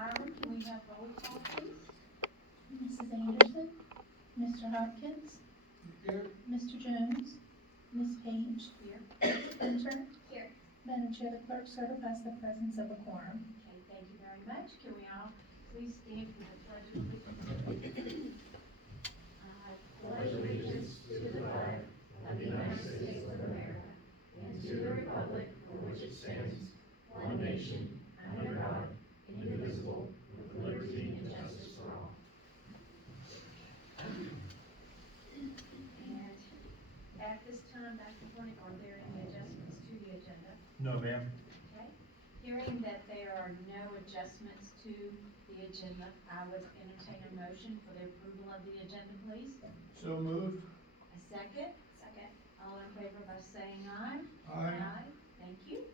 Byron, can we have roll call, please? Mrs. Anderson, Mr. Hopkins, Here. Mr. Jones, Ms. Page, Here. Mr. Hunter. Here. Madam Chair, the clerk certifies the presence of a quorum. Okay, thank you very much. Can we all please stand for the pledge of allegiance? I pledge allegiance to the flag of the United States of America and to the republic for which it stands, one nation, under God, indivisible, with liberty and justice for all. And at this time, Dr. Hornick, are there any adjustments to the agenda? No, ma'am. Okay. Hearing that there are no adjustments to the agenda, I would entertain a motion for the approval of the agenda, please. So moved. A second? Second. All in favor by saying aye? Aye. Thank you.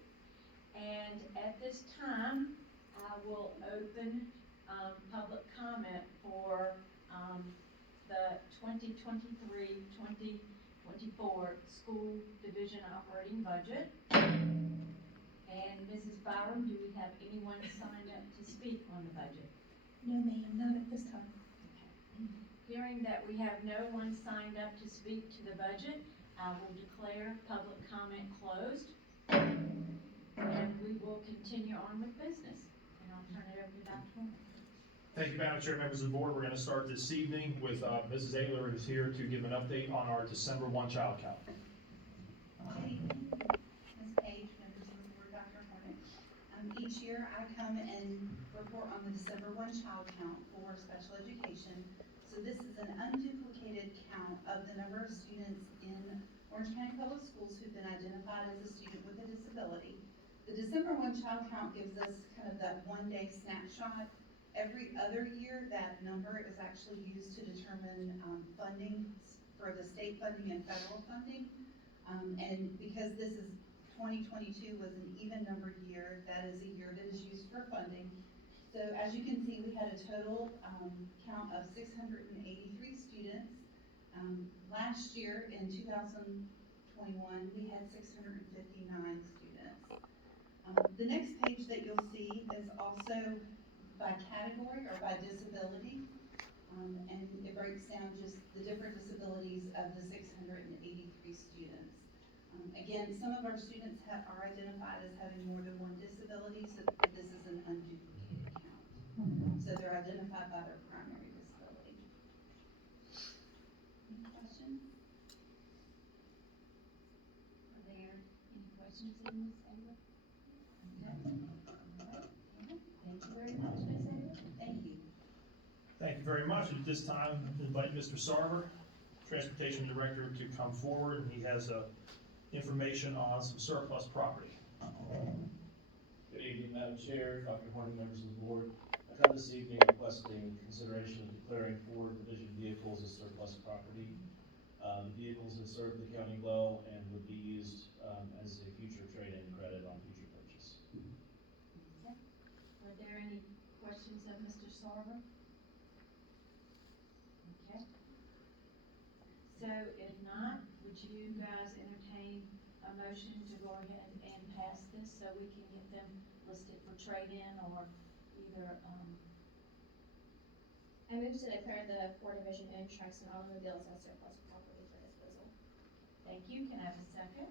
And at this time, I will open public comment for the 2023-2024 school division operating budget. And Mrs. Byram, do we have anyone signed up to speak on the budget? No, ma'am, not at this time. Okay. Hearing that we have no one signed up to speak to the budget, I will declare public comment closed. And we will continue on with business. And I'll turn it over to Dr. Hornick. Thank you, Madam Chair, members of the board. We're going to start this evening with Mrs. Ayler, who's here to give an update on our December 1 child count. Good evening, Ms. Page, members of the board, Dr. Hornick. Each year I come and report on the December 1 child count for special education. So this is an unduplicated count of the number of students in Orange County Public Schools who've been identified as a student with a disability. The December 1 child count gives us kind of that one-day snapshot. Every other year, that number is actually used to determine funding for the state funding and federal funding. And because this is 2022 was an even numbered year, that is a year that is used for funding. So as you can see, we had a total count of 683 students. Last year in 2021, we had 659 students. The next page that you'll see is also by category or by disability, and it breaks down just the different disabilities of the 683 students. Again, some of our students are identified as having more than one disability, so this is an unduplicated count. So they're identified by their primary disability. Any questions? Are there any questions in this area? Okay. All right. Thank you very much, Ms. Ayler. Thank you. Thank you very much. At this time, invite Mr. Sarver, Transportation Director, to come forward. And he has information on some surplus property. Good evening, Madam Chair, Dr. Hornick, members of the board. I come this evening requesting consideration of declaring 4 division vehicles as surplus property. The vehicles have served the county well and would be used as a future trade-in credit on future purchase. Okay. Are there any questions of Mr. Sarver? Okay. So if not, would you guys entertain a motion to go ahead and pass this so we can get them listed for trade-in or either, I move to declare the 4 division N trucks and automobiles as surplus property for disposal. thank you. Can I have a second?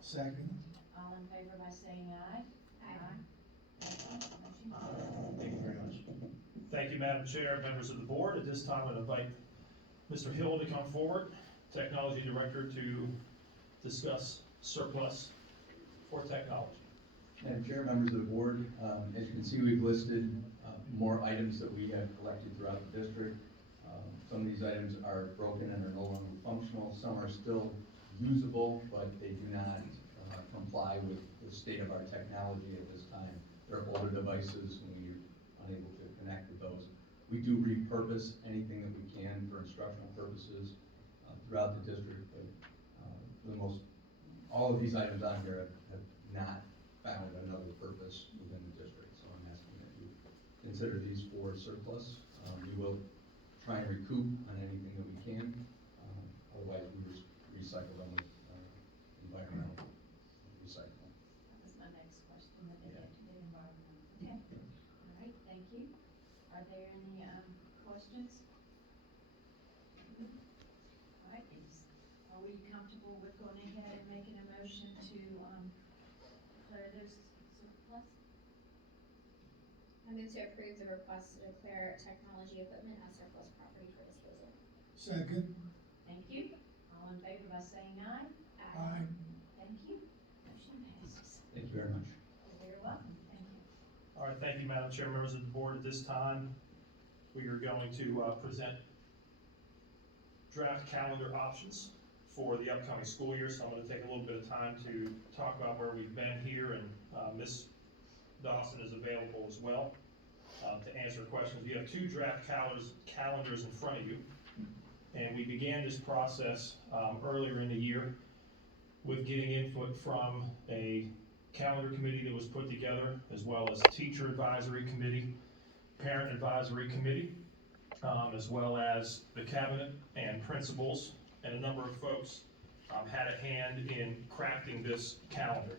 Second. All in favor by saying aye? Aye. Thank you. Motion carries. Thank you very much. Thank you, Madam Chair, members of the board. At this time, I invite Mr. Hill to come forward, Technology Director, to discuss surplus for technology. Madam Chair, members of the board, as you can see, we've listed more items that we have collected throughout the district. Some of these items are broken and are no longer functional. Some are still usable, but they do not comply with the state of our technology at this time. They're older devices and we're unable to connect with those. We do repurpose anything that we can for instructional purposes throughout the district, but all of these items on here have not found another purpose within the district, so I'm asking that you consider these for surplus. We will try and recoup on anything that we can, otherwise we recycle them with environmental recycling. That was my next question, that they get to the environment. Okay. All right, thank you. you comfortable with going ahead and making a motion to, declare this surplus? I move to approve the request to declare technology equipment as surplus property for disposal. Second. Thank you. All in favor by saying aye? Aye. Thank you. Motion passes. Thank you very much. You're very welcome. Thank you. All right, thank you, Madam Chair, members of the board. At this time, we are going to present draft calendar options for the upcoming school year. So I'm going to take a little bit of time to talk about where we've been here, and Ms. Dawson is available as well to answer questions. You have two draft calendars in front of you, and we began this process earlier in the year with getting input from a calendar committee that was put together, as well as teacher advisory committee, parent advisory committee, as well as the cabinet and principals, and a number of folks had a hand in crafting this calendar.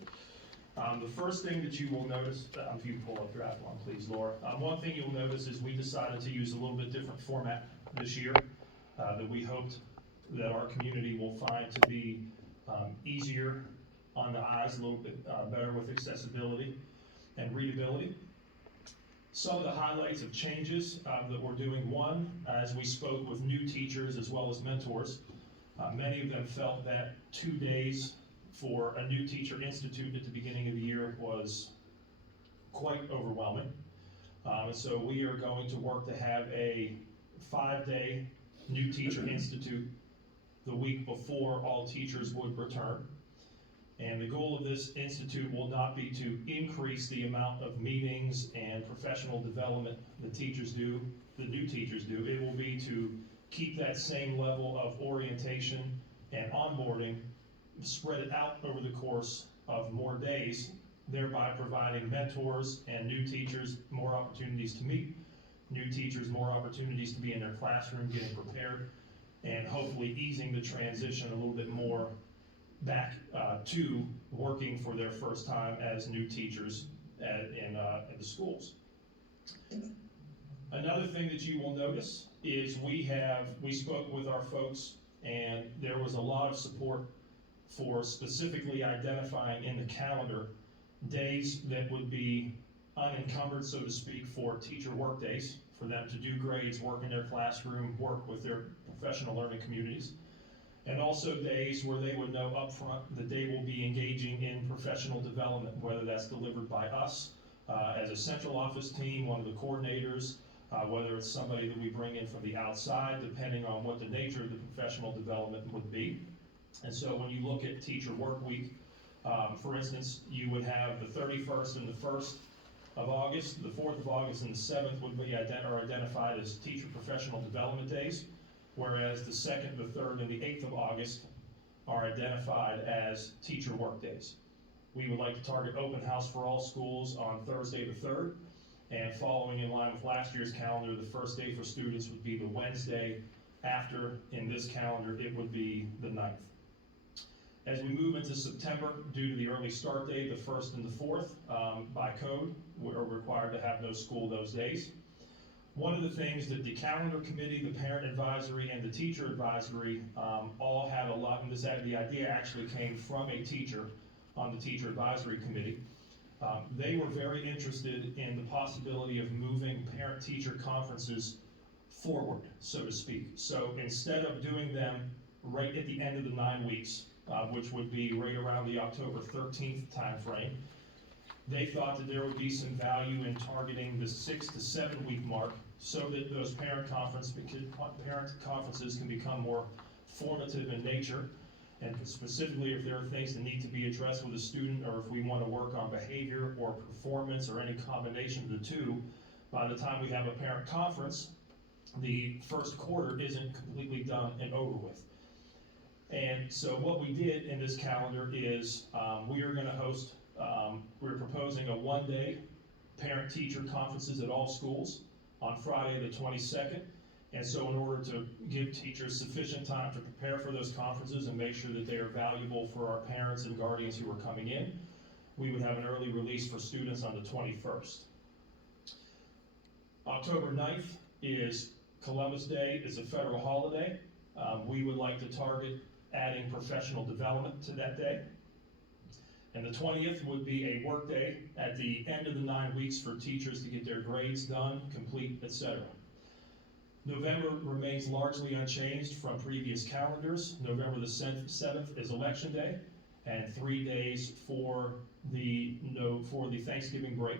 The first thing that you will notice, if you can pull up draft one, please, Laura. One thing you'll notice is we decided to use a little bit different format this year that we hoped that our community will find to be easier on the eyes, a little bit better with accessibility and readability. Some of the highlights of changes that we're doing: one, as we spoke with new teachers as well as mentors, many of them felt that 2 days for a new teacher institute at the beginning of the year was quite overwhelming. And so we are going to work to have a 5-day new teacher institute the week before all teachers would return. And the goal of this institute will not be to increase the amount of meetings and professional development the teachers do, the new teachers do. It will be to keep that same level of orientation and onboarding, spread it out over the course of more days, thereby providing mentors and new teachers more opportunities to meet, new teachers more opportunities to be in their classroom getting prepared, and hopefully easing the transition a little bit more back to working for their first time as new teachers in the schools. Another thing that you will notice is we spoke with our folks, and there was a lot of support for specifically identifying in the calendar days that would be unencumbered, so to speak, for teacher work days, for them to do grades, work in their classroom, work with their professional learning communities. And also days where they would know upfront that they will be engaging in professional development, whether that's delivered by us as a central office team, one of the coordinators, whether it's somebody that we bring in from the outside, depending on what the nature of the professional development would be. And so when you look at teacher work week, for instance, you would have the 31st and the 1st of August, the 4th of August and the 7th would be are identified as teacher professional development days, whereas the 2nd, the 3rd, and the 8th of August are identified as teacher work days. We would like to target open house for all schools on Thursday the 3rd, and following in line with last year's calendar, the first day for students would be the Wednesday after. In this calendar, it would be the 9th. As we move into September, due to the early start date, the 1st and the 4th, by code, we're required to have no school those days. One of the things that the calendar committee, the parent advisory, and the teacher advisory all had a lot, and the idea actually came from a teacher on the teacher advisory committee. They were very interested in the possibility of moving parent-teacher conferences forward, so to speak. So instead of doing them right at the end of the 9 weeks, which would be right around the October 13th timeframe, they thought that there would be some value in targeting the 6 to 7 week mark, so that those parent conferences can become more formative in nature, and specifically if there are things that need to be addressed with a student, or if we want to work on behavior or performance or any combination of the two, by the time we have a parent conference, the first quarter isn't completely done and over with. And so what we did in this calendar is we are going to host, we're proposing a 1-day parent-teacher conferences at all schools on Friday the 22nd. And so in order to give teachers sufficient time to prepare for those conferences and make sure that they are valuable for our parents and guardians who are coming in, we would have an early release for students on the 21st. October 9th is Columbus Day. It's a federal holiday. We would like to target adding professional development to that day. And the 20th would be a work day at the end of the 9 weeks for teachers to get their grades done, complete, etc. November remains largely unchanged from previous calendars. November the 7th is Election Day, and 3 days for the Thanksgiving break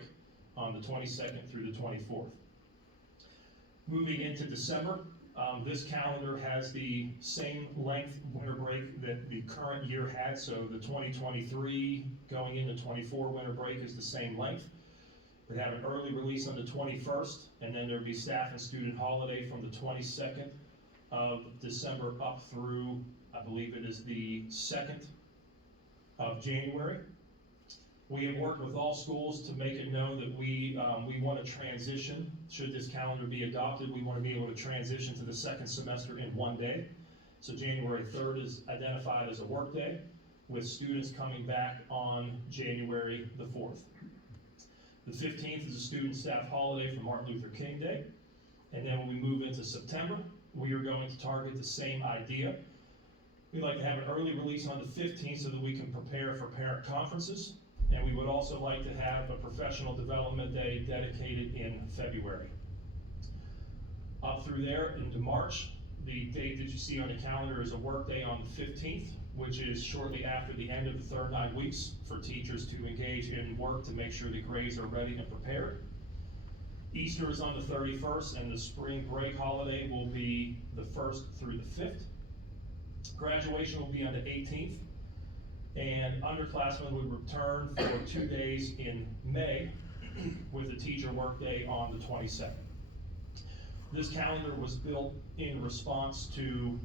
on the 22nd through the 24th. Moving into December, this calendar has the same length winter break that the current year had, so the 2023 going into 24 winter break is the same length. We have an early release on the 21st, and then there'll be staff and student holiday from the 22nd of December up through, I believe it is the 2nd of January. We have worked with all schools to make it known that we want to transition. Should this calendar be adopted, we want to be able to transition to the second semester in 1 day. So January 3rd is identified as a work day, with students coming back on January the 4th. The 15th is a student staff holiday for Martin Luther King Day. And then when we move into September, we are going to target the same idea. We'd like to have an early release on the 15th so that we can prepare for parent conferences. And we would also like to have a professional development day dedicated in February. Up through there into March, the date that you see on the calendar is a work day on the 15th, which is shortly after the end of the third 9 weeks for teachers to engage in work to make sure the grades are ready and prepared. Easter is on the 31st, and the spring break holiday will be the 1st through the 5th. Graduation will be on the 18th. And underclassmen would return for 2 days in May with the teacher workday on the 22nd. This calendar was built in response to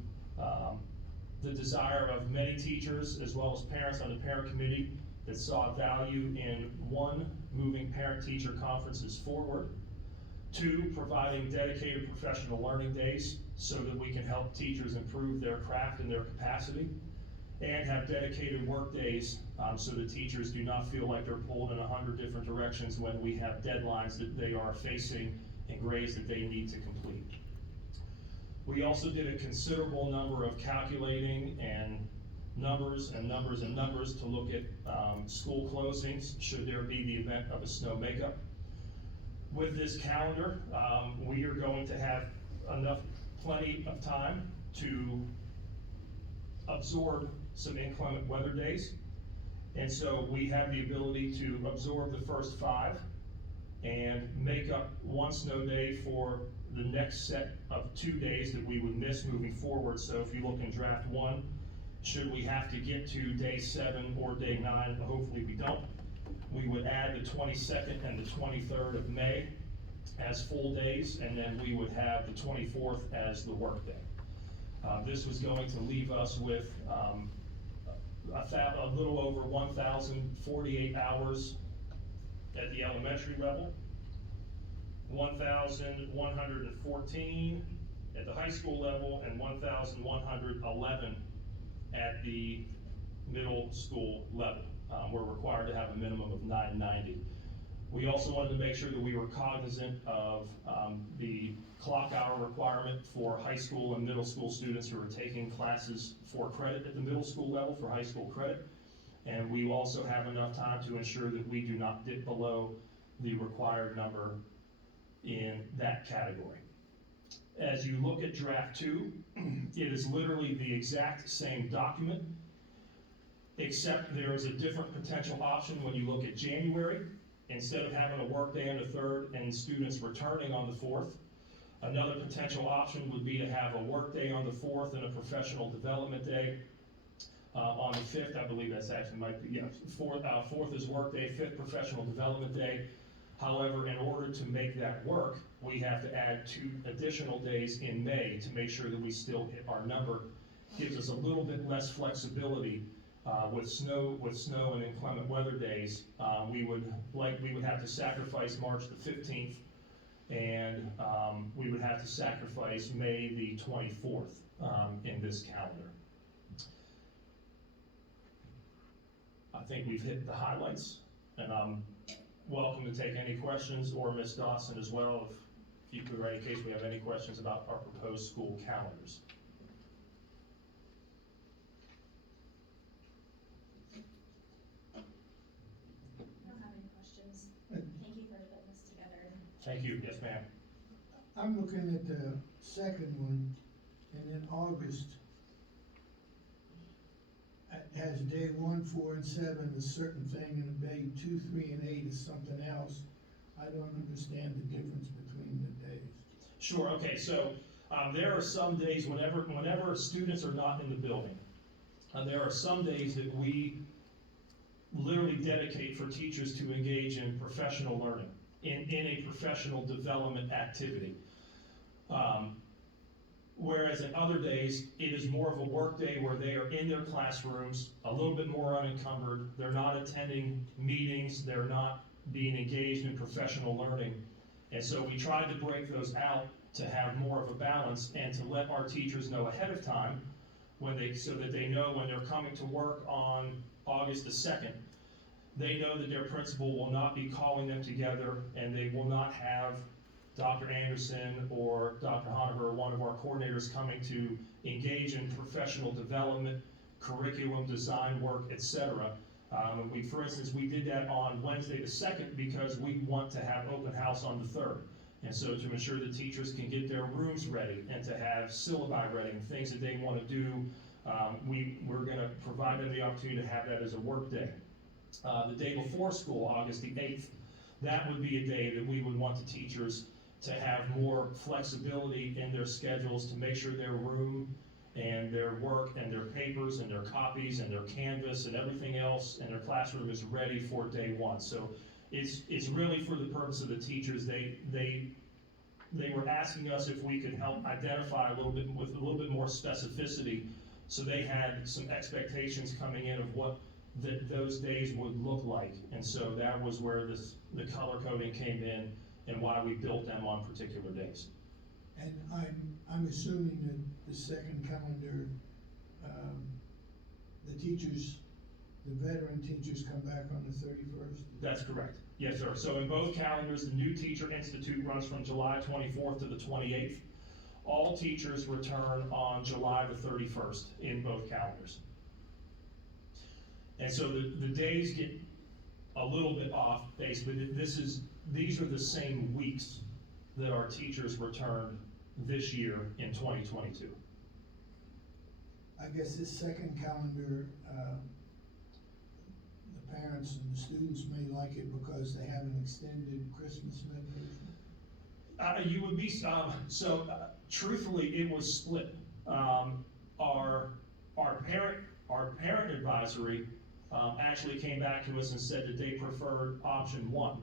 the desire of many teachers as well as parents on the parent committee that saw value in 1, moving parent-teacher conferences forward, 2, providing dedicated professional learning days so that we can help teachers improve their craft and their capacity, and have dedicated work days so that teachers do not feel like they're pulled in 100 different directions when we have deadlines that they are facing and grades that they need to complete. We also did a considerable number of calculating and numbers to look at school closings should there be the event of a snow makeup. With this calendar, we are going to have plenty of time to absorb some inclement weather days. And so we have the ability to absorb the first 5 and make up 1 snow day for the next set of 2 days that we would miss moving forward. So if you look in draft 1, should we have to get to day 7 or day 9, hopefully we don't, we would add the 22nd and the 23rd of May as full days, and then we would have the 24th as the work day. This was going to leave us with a little over 1,048 hours at the elementary level, 1,114 at the high school level, and 1,111 at the middle school level. We're required to have a minimum of 990. We also wanted to make sure that we were cognizant of the clock hour requirement for high school and middle school students who are taking classes for credit at the middle school level for high school credit. And we also have enough time to ensure that we do not dip below the required number in that category. As you look at draft 2, it is literally the exact same document, except there is a different potential option when you look at January. Instead of having a work day on the 3rd and students returning on the 4th, another potential option would be to have a work day on the 4th and a professional development day on the 5th. I believe that's actually might be, yeah, 4th is work day, 5th professional development day. However, in order to make that work, we have to add 2 additional days in May to make sure that we still hit our number. Gives us a little bit less flexibility with snow and inclement weather days. We would have to sacrifice March the 15th, and we would have to sacrifice May the 24th in this calendar. I think we've hit the highlights, and I'm welcome to take any questions, or Ms. Dawson as well, if you could, in case we have any questions about our proposed school calendars. Thank you, yes, ma'am. I'm looking at the second one, and in August, it has day 1, 4, and 7 is a certain thing, and day 2, 3, and 8 is something else. I don't understand the difference between the days. Sure, okay, so, there are some days whenever students are not in the building, there are some days that we literally dedicate for teachers to engage in professional learning, in a professional development activity. Whereas in other days, it is more of a work day where they are in their classrooms, a little bit more unencumbered, they're not attending meetings, they're not being engaged in professional learning. And so we tried to break those out to have more of a balance and to let our teachers know ahead of time so that they know when they're coming to work on August the 2nd, they know that their principal will not be calling them together and they will not have Dr. Anderson or Dr. Honaker or one of our coordinators coming to engage in professional development, curriculum design work, etc. For instance, we did that on Wednesday the 2nd because we want to have open house on the 3rd. And so to ensure that teachers can get their rooms ready and to have syllabi ready and things that they want to do, we're going to provide them the opportunity to have that as a work day. The day before school, August the 8th, that would be a day that we would want the teachers to have more flexibility in their schedules to make sure their room and their work and their papers and their copies and their canvas and everything else in their classroom is ready for day 1. So it's really for the purpose of the teachers. They were asking us if we could help identify a little bit with a little bit more specificity, so they had some expectations coming in of what those days would look like. And so that was where the color coding came in and why we built them on particular days. And I'm assuming that the second calendar, the veteran teachers come back on the 31st? That's correct. Yes, sir. So in both calendars, the New Teacher Institute runs from July 24th to the 28th. All teachers return on July the 31st in both calendars. And so the days get a little bit off base, but these are the same weeks that our teachers returned this year in 2022. I guess this second calendar, the parents and the students may like it because they have an extended Christmas vacation. You would be, truthfully, it was split. Our parent advisory actually came back to us and said that they preferred option 1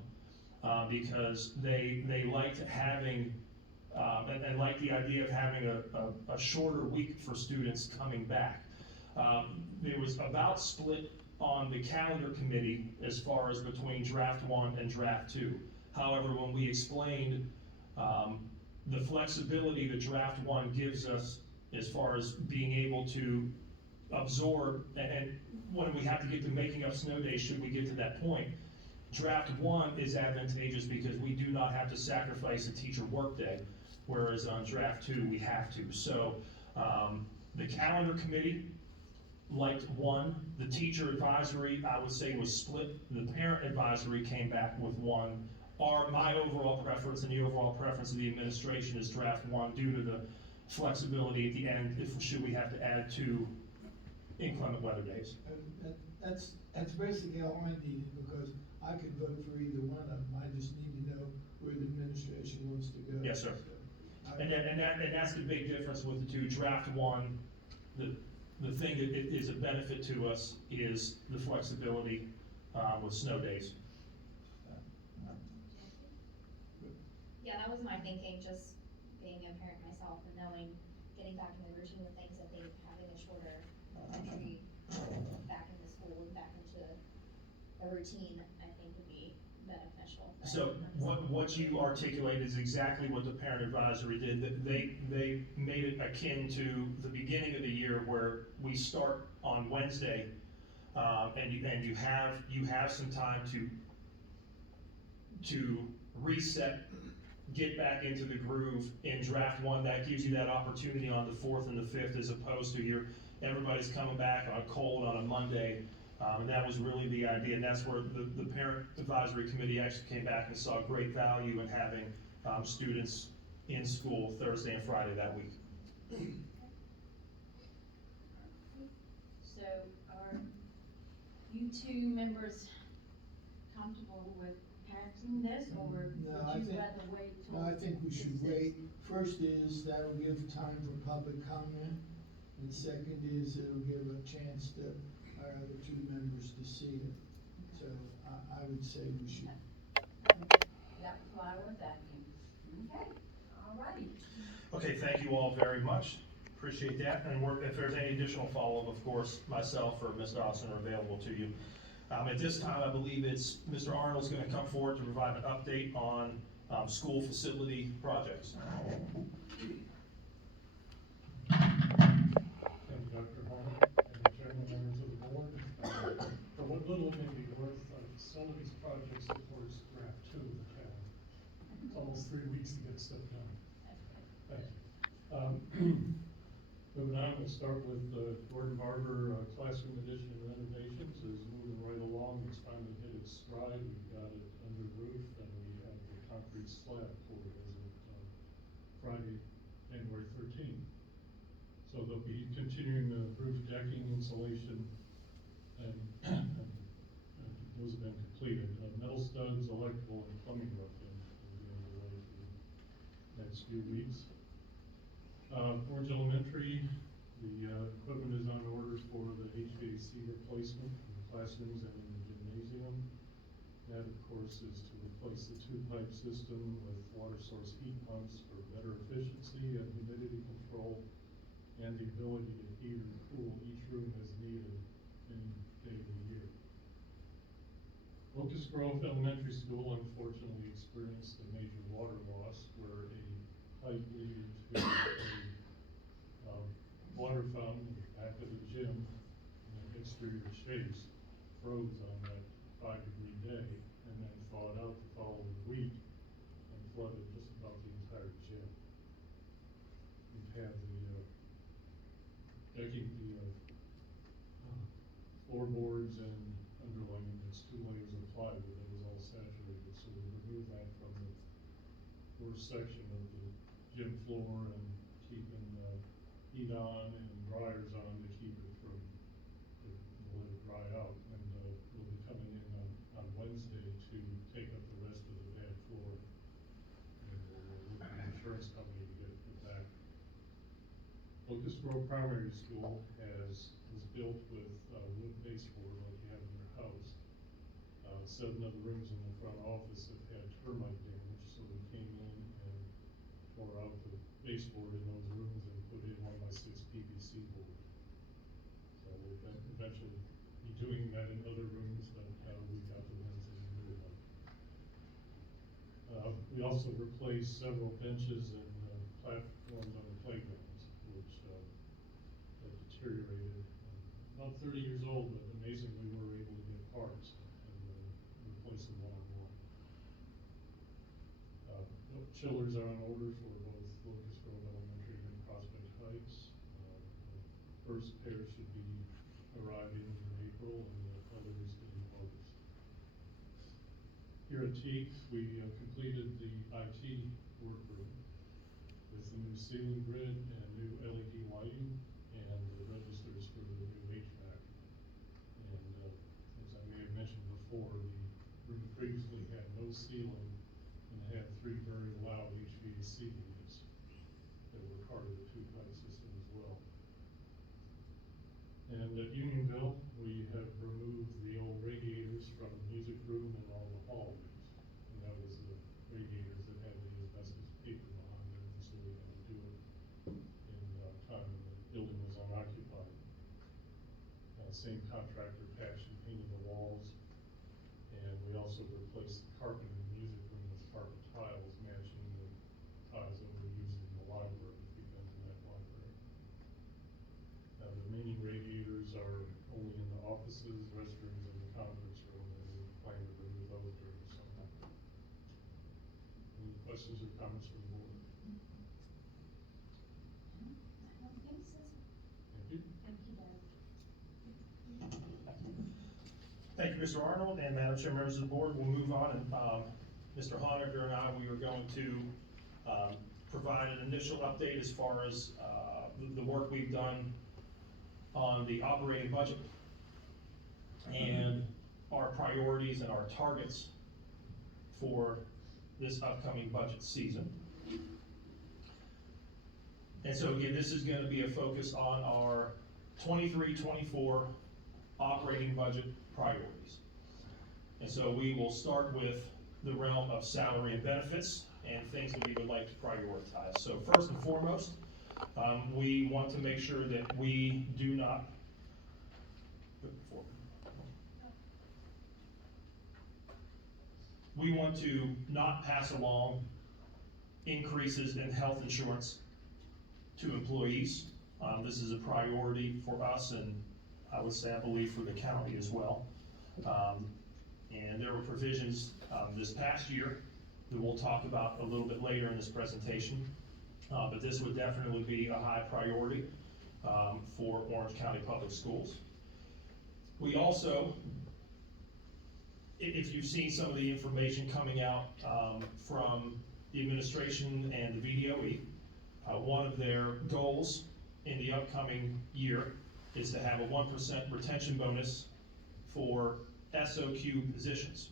because they liked having and liked the idea of having a shorter week for students coming back. There was about split on the calendar committee as far as between draft 1 and draft 2. However, when we explained the flexibility that draft 1 gives us as far as being able to absorb, and when we have to get to making up snow days should we get to that point, draft 1 is advantageous because we do not have to sacrifice a teacher workday, whereas on draft 2 we have to. So the calendar committee liked 1, the teacher advisory I would say was split, the parent advisory came back with 1. My overall preference and the overall preference of the administration is draft 1 due to the flexibility at the end should we have to add 2 inclement weather days. That's basically all I needed, because I could vote for either one of them. I just need to know where the administration wants to go. Yes, sir. So, And that's the big difference with the 2. Draft 1, the thing that is a benefit to us is the flexibility with snow days. Yeah, that was my thinking, just being a parent myself and knowing, getting back in the routine of things, that they having a shorter entry back into school and back into a routine, I think would be beneficial. So what you articulate is exactly what the parent advisory did. They made it akin to the beginning of the year where we start on Wednesday, and you have some time to reset, get back into the groove in draft 1. That gives you that opportunity on the 4th and the 5th, as opposed to everybody's coming back on a cold on a Monday. And that was really the idea, and that's where the parent advisory committee actually came back and saw great value in having, students in school Thursday and Friday that week. So are you two members comfortable with passing this, or would No, I you think- rather wait till? No, I think we should the wait. 6th? First is that'll give time for public comment, and second is it'll give a chance to our other two members to see it. So I would say we should. That would fly with that then. Okay, all righty. Okay, thank you all very much. Appreciate that. And if there's any additional follow-up, of course, myself or Ms. Dawson are available to you. At this time, I believe it's Mr. Arnold's going to come forward to provide an update on school facility projects. Thank you, Dr. Holman, and the chairman, members of the board. For what little it may be worth, some of these projects, of course, draft 2 of the calendar. It's almost 3 weeks to get stuff done. Thank you. Moving on, we'll start with Gordon Barber classroom addition and renovations is moving right along. It's finally hit its stride. We've got it under roof and we have the concrete slab poured as of Friday, January 13th. So they'll be continuing the roof decking insulation and those have been completed. Metal studs, electrical and plumbing roughing will be underway for the next few weeks. Orange Elementary, the equipment is on order for the HVAC replacement in the classrooms and in the gymnasium. That, of course, is to replace the 2-pipe system with water source heat pumps for better efficiency and humidity control and the ability to heat and cool each room as needed any day of the year. Locust Grove Elementary School unfortunately experienced a major water loss where a pipe leading to a water fountain in the back of the gym in an exterior space froze on that 5-degree day and then thawed out the following week and flooded just about the entire gym. We've had the decking, the floorboards and underlaying, it's 2 layers of plywood that was all saturated, so we removed that from the worst section of the gym floor and keeping heat on and dryers on to keep it from to let it dry out. And we'll be coming in on Wednesday to take up the rest of the bad floor. And we'll work with the insurance company to get it put back. Locust Grove Primary School was built with wood baseboard like you have in your house. 7 of the rooms in the front office have had termite damage, so we came in and tore out the baseboard in those rooms and put in 1x6 PVC board. So we'll eventually be doing that in other rooms, but we got the ones in the new one. We also replaced several benches and platforms on the playgrounds, which had deteriorated. About 30 years old, but amazingly we were able to get parts and replace them one-on-one. Chillers are on order for both Locust Grove Elementary and Prospect Heights. The first pair should be arriving in April and the others in August. Here at Teague, we completed the IT workroom with the new ceiling grid and new LED lighting and the registers for the new HVAC. And as I may have mentioned before, the room previously had no ceiling and had 3 very loud HVAC units that were part of the 2-pipe system as well. And at Unionville, we have removed the old radiators from the music room and all the hallways. And that was the radiators that had the asbestos paper on them, and so we had to do it in time when the building was unoccupied. Same contractor patched and painted the walls. And we also replaced the carpet in the music room with carpet tiles matching the tiles that we're using in the library, if you've been to that library. The remaining radiators are only in the offices, restrooms, and the conference room, and we plan to remove those during the summer. Any questions or comments from the board? I don't think so. Thank you. Thank you, Doug. you, Mr. Arnold, and Madam Chair, members of the board. We'll move on, and Mr. Honaker and I, we are going to provide an initial update as far as the work we've done on the operating budget and our priorities and our targets for this upcoming budget season. And so again, this is gonna be a focus on our 23-24 operating budget priorities. And so we will start with the realm of salary and benefits and things that we would like to prioritize. So first and foremost, we want to make sure that we do not, we want to not pass along increases in health insurance to employees. This is a priority for us, and I would say, I believe, for the county as well. And there were provisions this past year that we'll talk about a little bit later in this presentation. But this would definitely be a high priority for Orange County Public Schools. We also, if you've seen some of the information coming out from the administration and the VDOE, one of their goals in the upcoming year is to have a 1% retention bonus for SOQ positions.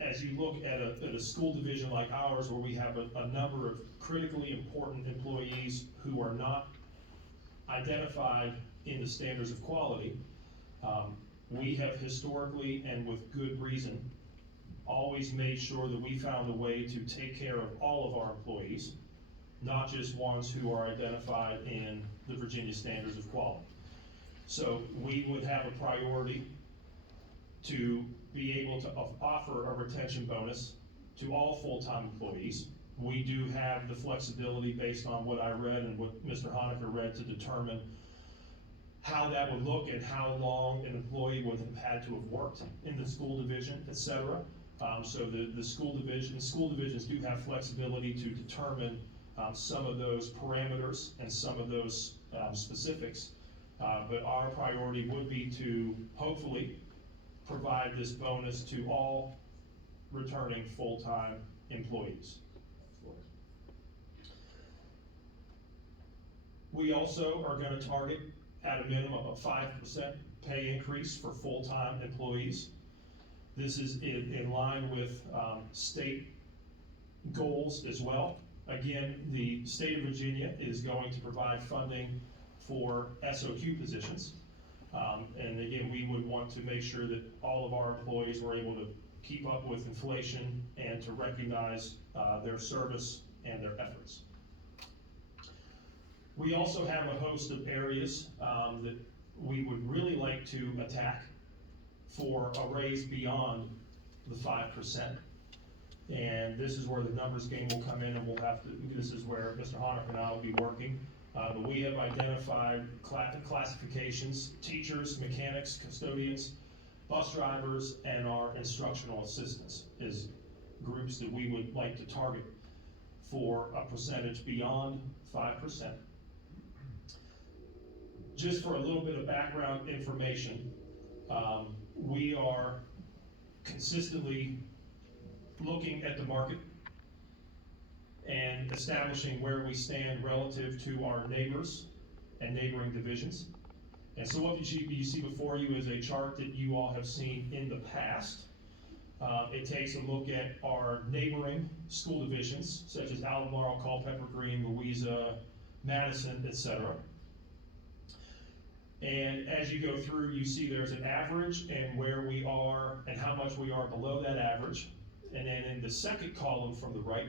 As you look at a school division like ours, where we have a number of critically important employees who are not identified in the standards of quality, we have historically, and with good reason, always made sure that we found a way to take care of all of our employees, not just ones who are identified in the Virginia Standards of Quality. So we would have a priority to be able to offer a retention bonus to all full-time employees. We do have the flexibility based on what I read and what Mr. Honaker read to determine how that would look and how long an employee would have had to have worked in the school division, et cetera. So the school divisions do have flexibility to determine some of those parameters and some of those specifics. But our priority would be to hopefully provide this bonus to all returning full-time employees. We also are going to target at a minimum of 5% pay increase for full-time employees. This is in line with state goals as well. Again, the state of Virginia is going to provide funding for SOQ positions. And again, we would want to make sure that all of our employees were able to keep up with inflation and to recognize their service and their efforts. We also have a host of areas that we would really like to attack for a raise beyond the 5%. And this is where the numbers game will come in, and we'll have to, this is where Mr. Honaker and I will be working. But we have identified classifications: teachers, mechanics, custodians, bus drivers, and our instructional assistants as groups that we would like to target for a percentage beyond 5%. Just for a little bit of background information, we are consistently looking at the market and establishing where we stand relative to our neighbors and neighboring divisions. And so what you see before you is a chart that you all have seen in the past. It takes a look at our neighboring school divisions, such as Albemarle, Culpeper Green, Louisa, Madison, etc. And as you go through, you see there's an average and where we are and how much we are below that average. And then in the second column from the right,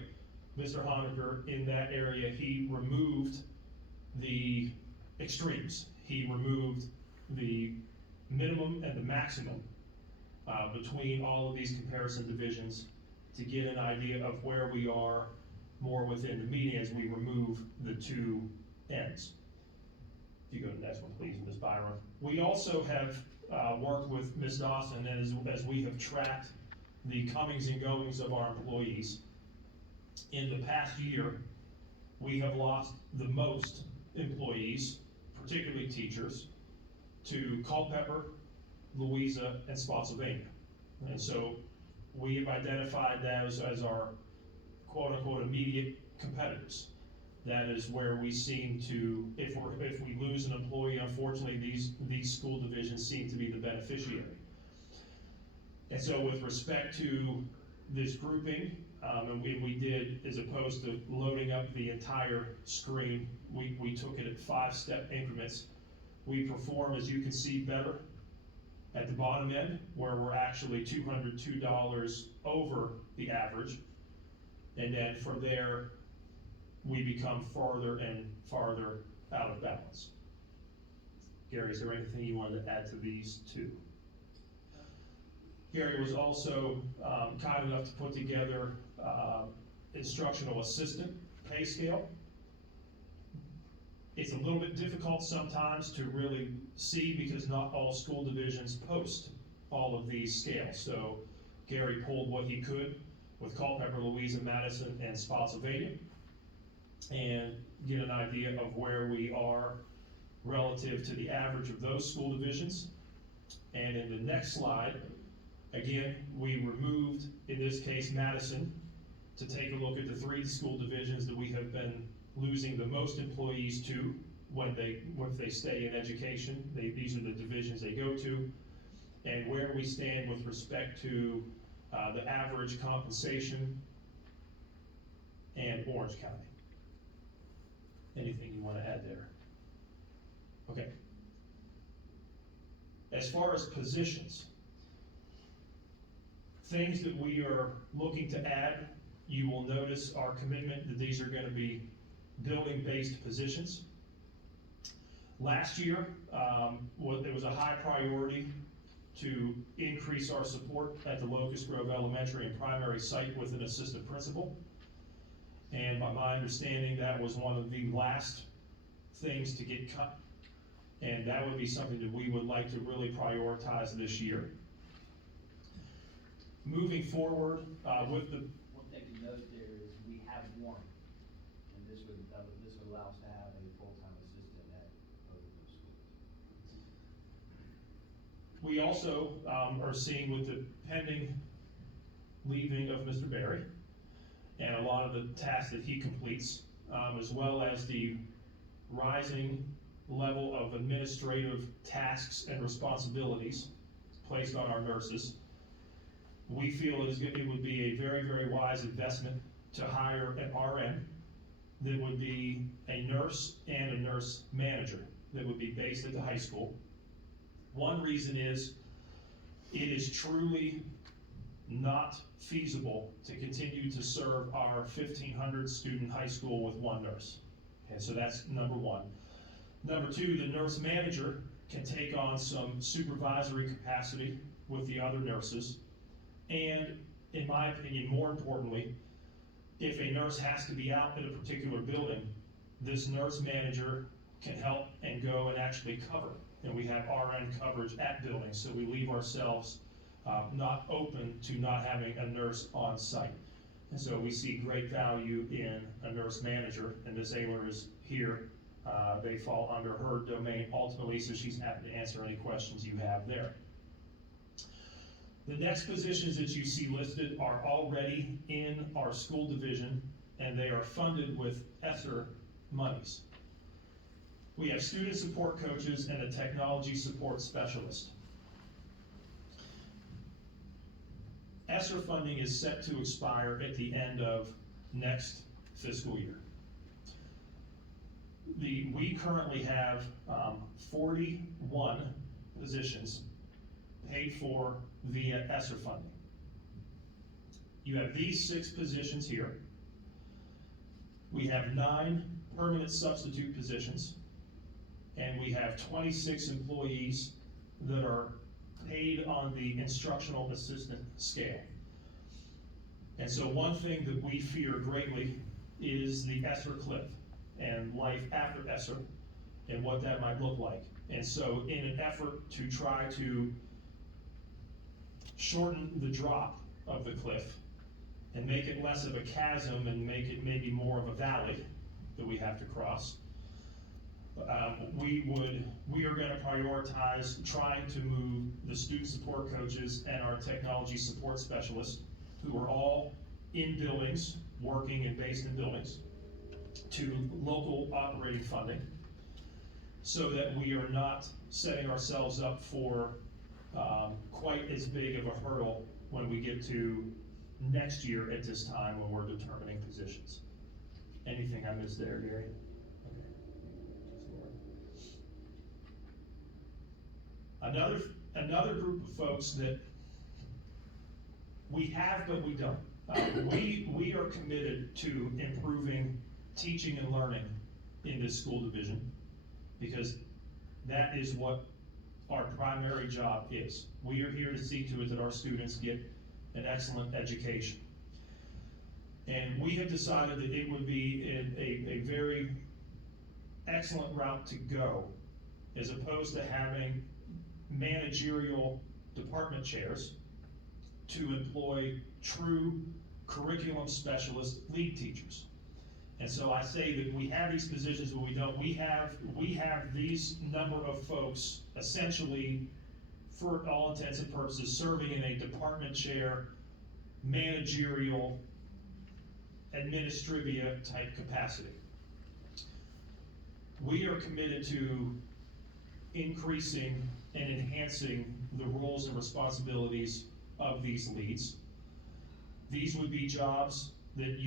Mr. Honaker, in that area, he removed the extremes. He removed the minimum and the maximum between all of these comparison divisions to get an idea of where we are more within the median as we remove the two ends. If you go to the next one, please, Ms. Byron. We also have worked with Ms. Dawson as we have tracked the comings and goings of our employees. In the past year, we have lost the most employees, particularly teachers, to Culpeper Louisa, and Spotsylvania. And so we have identified those as our quote-unquote immediate competitors. That is where we seem to, if we lose an employee, unfortunately, these school divisions seem to be the beneficiary. And so with respect to this grouping, and we did, as opposed to loading up the entire screen, we took it at 5-step increments. We perform, as you can see, better at the bottom end, where we're actually $202 over the average. And then from there, we become farther and farther out of balance. Gary, is there anything you wanted to add to these two? Gary was also kind enough to put together instructional assistant pay scale. It's a little bit difficult sometimes to really see because not all school divisions post all of these scales. So Gary pulled what he could with Culpeper, Louisa, Madison, and Spotsylvania, and get an idea of where we are relative to the average of those school divisions. And in the next slide, again, we removed, in this case, Madison, to take a look at the 3 school divisions that we have been losing the most employees to when they stay in education. These are the divisions they go to, and where we stand with respect to the average compensation and Orange County. Anything you want to add there? Okay. As far as positions, things that we are looking to add, you will notice our commitment that these are going to be building-based positions. Last year, it was a high priority to increase our support at the Locust Grove Elementary and primary site with an assistant principal. And by my understanding, that was one of the last things to get cut. And that would be something that we would like to really prioritize this year. Moving forward with the... One thing to note there is we have one, and this would allow us to have a full-time assistant at both of those schools. We also are seeing with the pending leaving of Mr. Berry and a lot of the tasks that he completes, as well as the rising level of administrative tasks and responsibilities placed on our nurses, we feel it would be a very, very wise investment to hire an RN that would be a nurse and a nurse manager that would be based at the high school. One reason is it is truly not feasible to continue to serve our 1,500 student high school with one nurse. Okay, so that's number one. Number two, the nurse manager can take on some supervisory capacity with the other nurses. And in my opinion, more importantly, if a nurse has to be out at a particular building, this nurse manager can help and go and actually cover. And we have RN coverage at buildings, so we leave ourselves not open to not having a nurse on site. And so we see great value in a nurse manager, and Ms. Ayler is here. They fall under her domain ultimately, so she's happy to answer any questions you have there. The next positions that you see listed are already in our school division, and they are funded with ESSER monies. We have student support coaches and a technology support specialist. ESSER funding is set to expire at the end of next fiscal year. We currently have 41 positions paid for via ESSER funding. You have these 6 positions here. We have 9 permanent substitute positions, and we have 26 employees that are paid on the instructional assistant scale. And so one thing that we fear greatly is the ESSER cliff and life after ESSER and what that might look like. And so in an effort to try to shorten the drop of the cliff and make it less of a chasm and make it maybe more of a valley that we have to cross, we are gonna prioritize trying to move the student support coaches and our technology support specialists, who are all in buildings, working and based in buildings, to local operating funding, so that we are not setting ourselves up for quite as big of a hurdle when we get to next year at this time when we're determining positions. Anything I missed there, Gary? Okay. Another group of folks that we have but we don't. We are committed to improving teaching and learning in this school division, because that is what our primary job is. We are here to see to it that our students get an excellent education. And we have decided that it would be a very excellent route to go, as opposed to having managerial department chairs, to employ true curriculum specialist lead teachers. And so I say that we have these positions, but we don't. We have these number of folks essentially, for all intents and purposes, serving in a department chair, managerial, administrivia type capacity. We are committed to increasing and enhancing the roles and responsibilities of these leads. These would be jobs that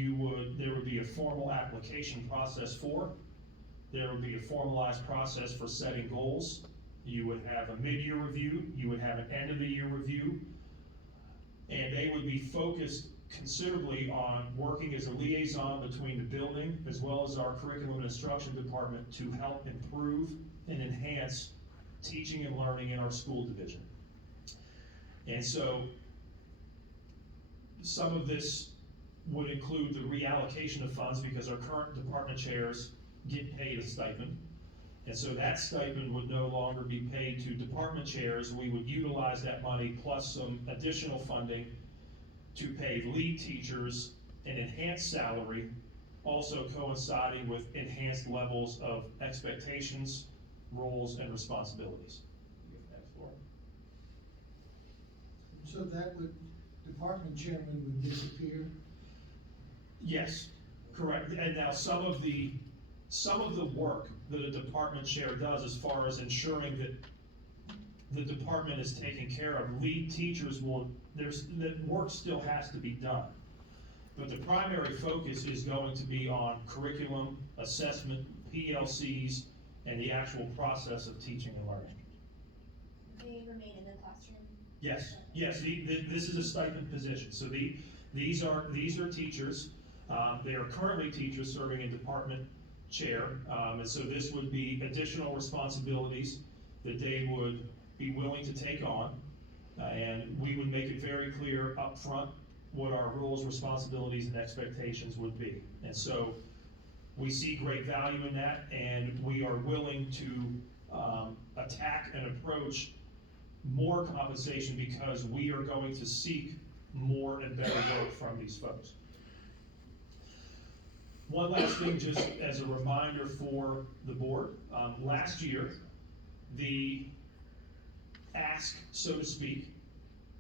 there would be a formal application process for. There would be a formalized process for setting goals. You would have a mid-year review, you would have an end-of-the-year review, and they would be focused considerably on working as a liaison between the building as well as our curriculum and instruction department to help improve and enhance teaching and learning in our school division. And so some of this would include the reallocation of funds, because our current department chairs get paid a stipend. And so that stipend would no longer be paid to department chairs. We would utilize that money plus some additional funding to pay lead teachers an enhanced salary, also coinciding with enhanced levels of expectations, roles, and responsibilities. Next floor. So that would, department chairman would disappear? Yes, correct. And now some of the work that a department chair does, as far as ensuring that the department is taken care of, lead teachers that work still has to be done. But the primary focus is going to be on curriculum, assessment, PLCs, and the actual process of teaching and learning. They remain in the classroom. Yes, this is a stipend position. So these are teachers. They are currently teachers serving in department chair, and so this would be additional responsibilities that they would be willing to take on, and we would make it very clear up front what our roles, responsibilities, and expectations would be. And so we see great value in that, and we are willing to attack and approach more compensation, because we are going to seek more and better work from these folks. One last thing, just as a reminder for the board, last year, the ask, so to speak,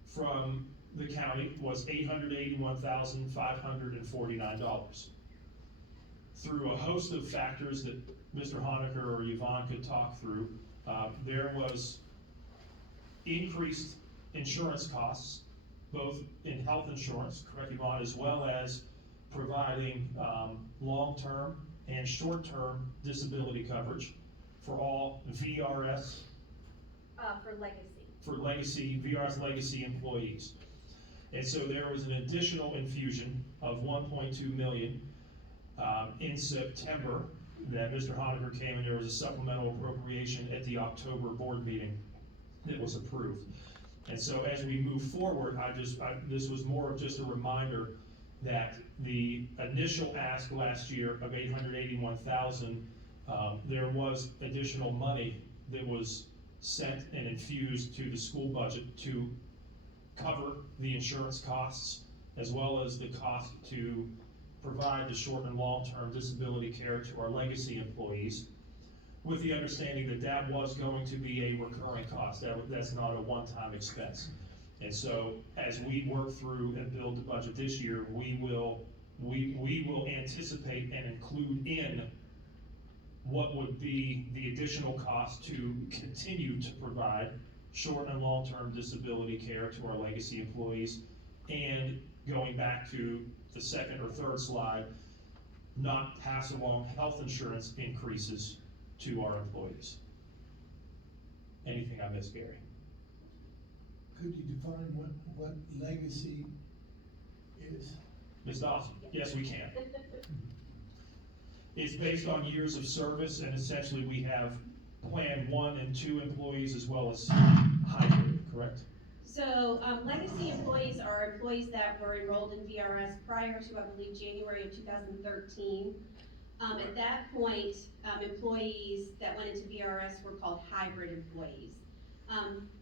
from the county was $881,549. Through a host of factors that Mr. Honaker or Yvonne could talk through, there was increased insurance costs, both in health insurance, correct Yvonne, as well as providing long-term and short-term disability coverage for all VRS. For VRS legacy employees. And so there was an additional infusion of $1.2 million in September that Mr. Honaker came, and there was a supplemental appropriation at the October board meeting that was approved. And so as we move forward, this was more of just a reminder that the initial ask last year of $881,000, there was additional money that was sent and infused to the school budget to cover the insurance costs, as well as the cost to provide the short and long-term disability care to our legacy employees. with the understanding that that was going to be a recurring cost, that's not a one-time expense. And so, as we work through and build the budget this year, we will anticipate and include in what would be the additional cost to continue to provide short and long-term disability care to our legacy employees, and going back to the second or third slide, not pass along health insurance increases to our employees. Anything I missed, Gary? Could you define what legacy is? Ms. Dawson? Yes, we can. It's based on years of service, and essentially we have Plan 1 and 2 employees as well as hybrid, correct? So, legacy employees are employees that were enrolled in VRS prior to, I believe, January of 2013. At that point, employees that went into VRS were called hybrid employees.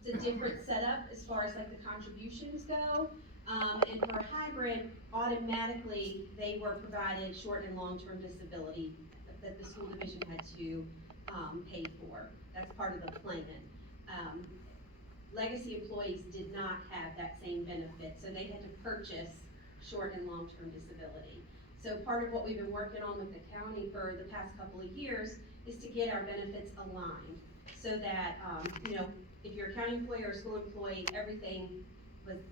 It's a different setup as far as like the contributions go. And for hybrid, automatically, they were provided short and long-term disability that the school division had to pay for. That's part of the plan. Legacy employees did not have that same benefit, so they had to purchase short and long-term disability. So part of what we've been working on with the county for the past couple of years is to get our benefits aligned, so that, you know, if you're a county employee or a school employee, everything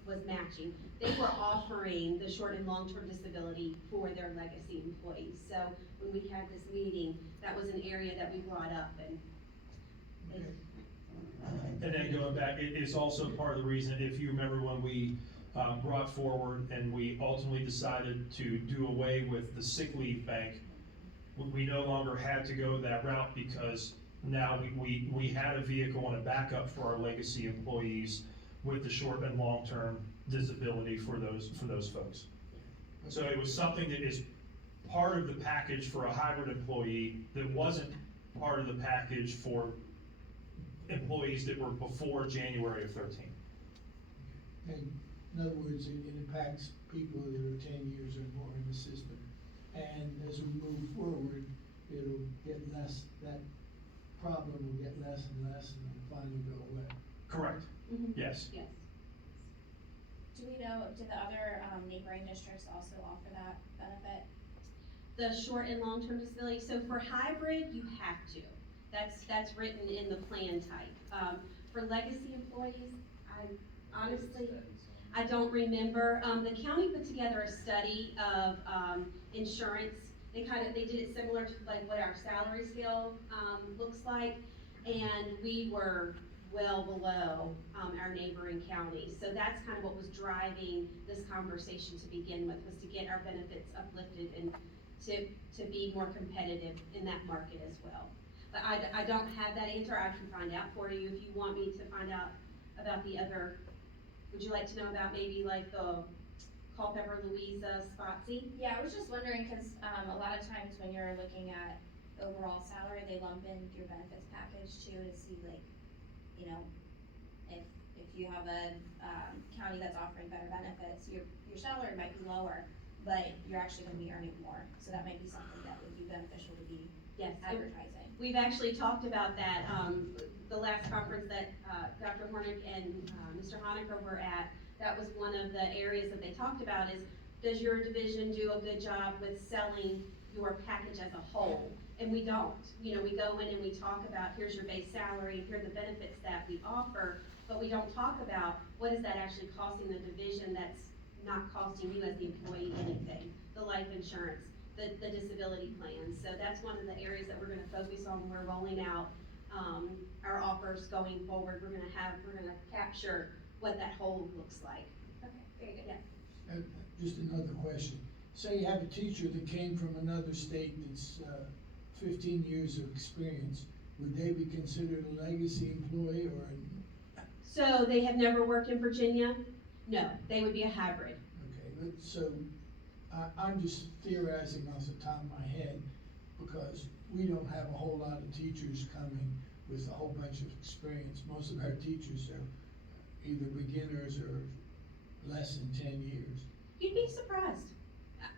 was matching. They were offering the short and long-term disability for their legacy employees. So when we had this meeting, that was an area that we brought up, and they, And then going back, it's also part of the reason, if you remember when we brought forward and we ultimately decided to do away with the sick leave bank, we no longer had to go that route, because now we had a vehicle and a backup for our legacy employees with the short and long-term disability for those folks. So it was something that is part of the package for a hybrid employee that wasn't part of the package for employees that were before January of 13. And in other words, it impacts people that are 10 years or more in the system. And as we move forward, it'll get less, that problem will get less and less and then finally go away. Correct. Yes. yes. Do we know, do the other neighboring districts also offer that benefit? The short and long-term disability, so for hybrid, you have to. That's written in the plan type. For legacy employees, I don't remember. The county put together a study of insurance. They did it similar to like what our salary scale looks like, and we were well below our neighboring counties. So that's kind of what was driving this conversation to begin with, was to get our benefits uplifted and to be more competitive in that market as well. But I don't have that answer. I can find out for you if you want me to find out about the other. Would you like to know about maybe like the Culpeper, Louisa, Spotsy? Yeah, I was just wondering, cause a lot of times when you're looking at overall salary, they lump in your benefits package too, to see like, you know, if you have a county that's offering better benefits, your salary might be lower, but you're actually gonna be earning more. So that might be something that would be beneficial to be Yes. advertising. We've actually talked about that, the last conference that Dr. Hornick and Mr. Honecker were at. That was one of the areas that they talked about is, does your division do a good job with selling your package as a whole? And we don't. You know, we go in and we talk about, here's your base salary, here are the benefits that we offer, but we don't talk about what is that actually costing the division that's not costing you as the employee anything. The life insurance, the disability plans. So that's one of the areas that we're gonna focus on when we're rolling out our offers going forward. We're gonna capture what that whole looks like. Okay, very good. Yeah. And just another question. Say you have a teacher that came from another state that's 15 years of experience. Would they be considered a legacy employee or? So they have never worked in Virginia? No, they would be a hybrid. Okay, so I'm just theorizing off the top of my head, because we don't have a whole lot of teachers coming with a whole bunch of experience. Most of our teachers are either beginners or less than 10 years. You'd be surprised.